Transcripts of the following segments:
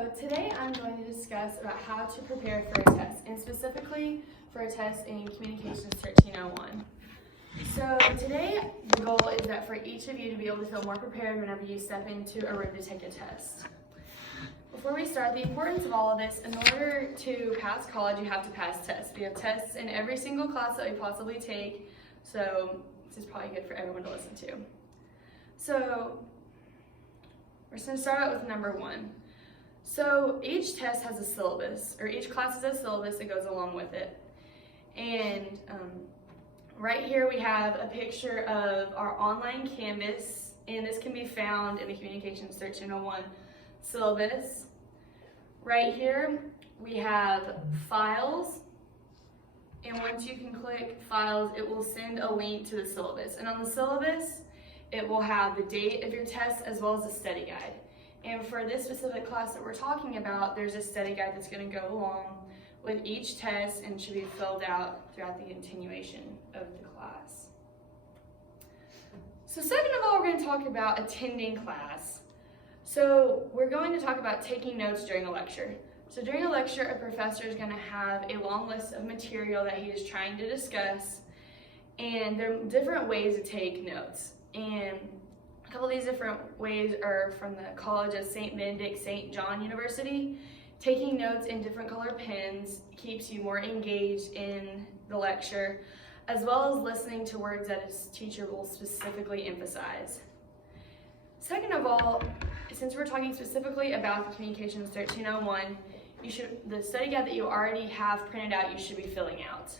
So today I'm going to discuss about how to prepare for a test, and specifically for a test in Communications 1301. So today the goal is that for each of you to be able to feel more prepared whenever you step into a room to take a test. Before we start, the importance of all of this: in order to pass college, you have to pass tests. We have tests in every single class that we possibly take, so this is probably good for everyone to listen to. So we're just going to start out with number one. So each test has a syllabus, or each class has a syllabus that goes along with it. And right here we have a picture of our online Canvas, and this can be found in the Communications 1301 syllabus. Right here we have files, and once you can click files, it will send a link to the syllabus. And on the syllabus, it will have the date of your test as well as a study guide. And for this specific class that we're talking about, there's a study guide that's going to go along with each test and should be filled out throughout the continuation of the class. So second of all, we're going to talk about attending class. So we're going to talk about taking notes during a lecture. So during a lecture, a professor is going to have a long list of material that he is trying to discuss, and there are different ways to take notes. And a couple of these different ways are from the College of St. Benedict St. John University. Taking notes in different color pens keeps you more engaged in the lecture, as well as listening to words that his teacher will specifically emphasize. Second of all, since we're talking specifically about the Communications 1301, the study guide that you already have printed out, you should be filling out.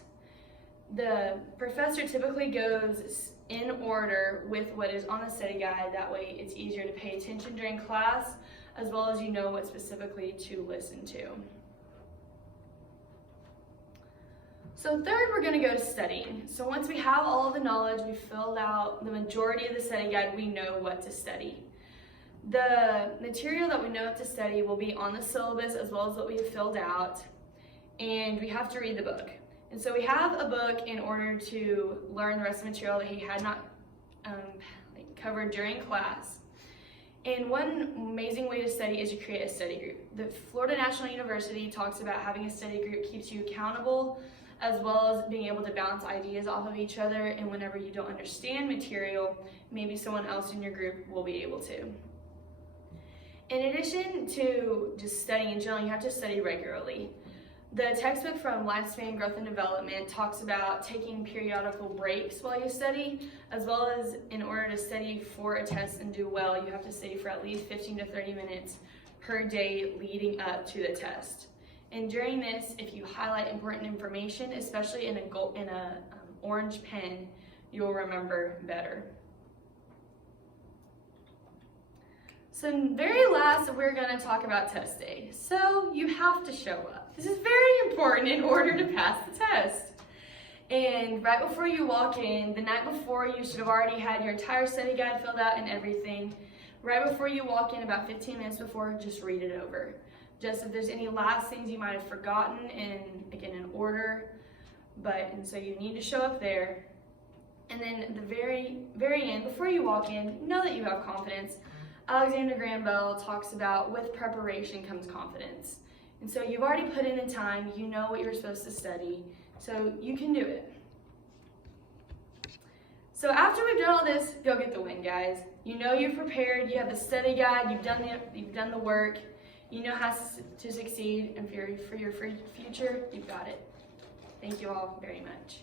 The professor typically goes in order with what is on the study guide. That way it's easier to pay attention during class, as well as you know what specifically to listen to. So third, we're going to go to studying. So once we have all of the knowledge, we filled out the majority of the study guide, we know what to study. The material that we know what to study will be on the syllabus as well as what we have filled out, and we have to read the book. And so we have a book in order to learn the rest of the material that he had not covered during class. And one amazing way to study is to create a study group. The Florida National University talks about having a study group keeps you accountable, as well as being able to bounce ideas off of each other, and whenever you don't understand material, maybe someone else in your group will be able to. In addition to just studying in general, you have to study regularly. The textbook from Lifespan Growth and Development talks about taking periodical breaks while you study, as well as in order to study for a test and do well, you have to study for at least 15 to 30 minutes per day leading up to the test. And during this, if you highlight important information, especially in a orange pen, you'll remember better. So very last, we're going to talk about test day. So you have to show up. This is very important in order to pass the test. And right before you walk in, the night before, you should have already had your entire study guide filled out and everything. Right before you walk in, about 15 minutes before, just read it over. Just if there's any last things you might have forgotten, and again, in order. And so you need to show up there. And then at the very end, before you walk in, know that you have confidence. Alexander Graham Bell talks about with preparation comes confidence. And so you've already put in the time, you know what you're supposed to study, so you can do it. So after we've done all this, go get the win, guys. You know you're prepared, you have the study guide, you've done the work, you know how to succeed, and for your future, you've got it. Thank you all very much.